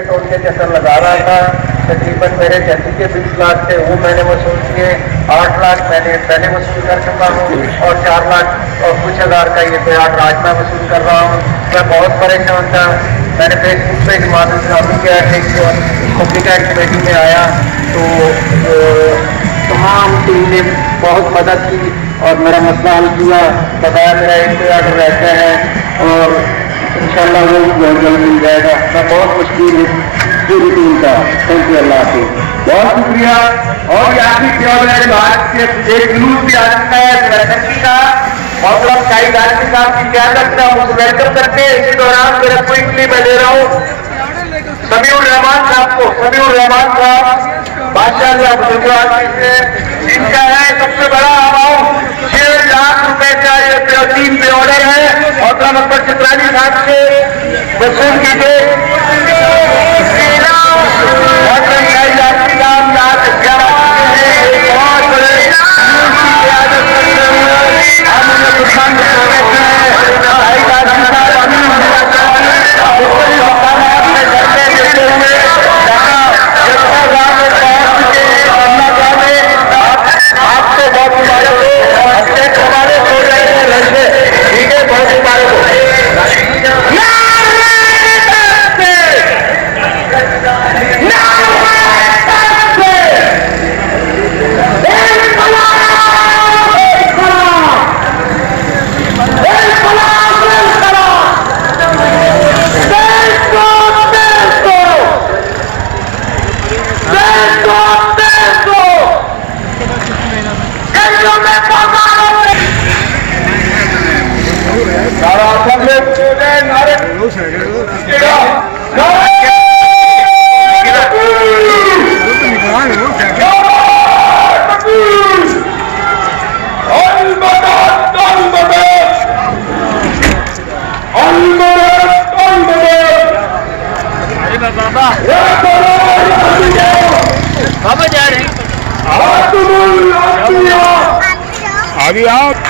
के टोल के चक्कर लगा रहा था। तकरीबन मेरे जल्दी के 20 लाख थे, वो मैंने वसूल किए। 8 लाख मैंने पहले वसूल कर चुका हूँ और 4 लाख और कुछ हज़ार का ये पेड़ आज मैं वसूल कर रहा हूँ। मैं बहुत परेशान था। मैंने फेसबुक पे जमात इस्लामी के एक पब्लिक कमेटी में आया तो तमाम टीम ने बहुत मदद की और मेरा मसला हल किया। बताया मेरा एक पे ऑर्डर रहता है और इंशाल्लाह वो भी बहुत जल्द मिल जाएगा। मैं बहुत मुश्किल हूँ पूरी टीम का। थैंक यू, अल्लाह हाफिज़। बहुत शुक्रिया। और ये आखिरी प्योर भारत के एक जुलूस भी आ सकता है का मतलब शाहिद आजमी साहब की क्यादत में हम उसे वेलकम करते हैं। इसी दौरान मेरा क्विक क्लिप मैं दे रहा हूँ समीउर रहमान साहब को। समीउर रहमान साहब बादशाह से इनका है सबसे बड़ा अमाउंट 6 लाख रुपए का ये 3 पे ऑर्डर है और अकबर चित्रानी साहब से वसूल कीजिए। बाबा जा रहे हैं आगे आप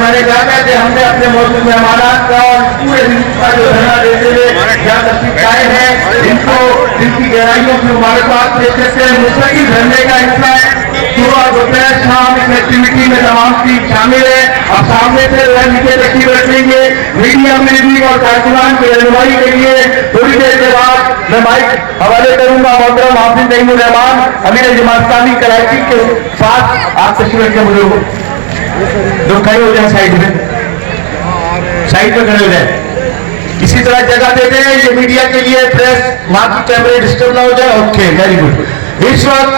मैंने कहा कि हमने अपने मौजूद मेहमान का और पूरे का जो धरना देते हुए यहाँ तस्वीर आए हैं इनको इनकी गहराइयों की मुबारकबाद देते थे। मुस्तकिल धरने का हिस्सा है। सुबह दोपहर शाम इस एक्टिविटी में तमाम चीज शामिल है। अब सामने से नीचे तस्वीर रखेंगे मीडिया ब्रीफिंग और कारकुनान की रहनुमाई के लिए थोड़ी देर के बाद मैं माइक हवाले करूंगा मोहतरम हाफिज तैमूर रहमान अमीर जमात इस्लामी कराची के साथ। आप तस्वीर रखें बुजुर्गों लोग खड़े हो जाए साइड में खड़े हो जाए। इसी तरह जगह दे दें ये मीडिया के लिए प्रेस वहां की कैमरे डिस्टर्ब ना हो जाए। Okay very good. इस वक्त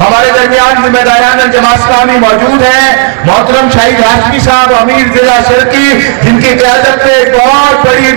हमारे दरमियान जिम्मेदारान जमात इस्लामी मौजूद है मोहतरम शाहिद हाशमी साहब अमीर जिला शर्की जिनकी क़यादत में एक बहुत बड़ी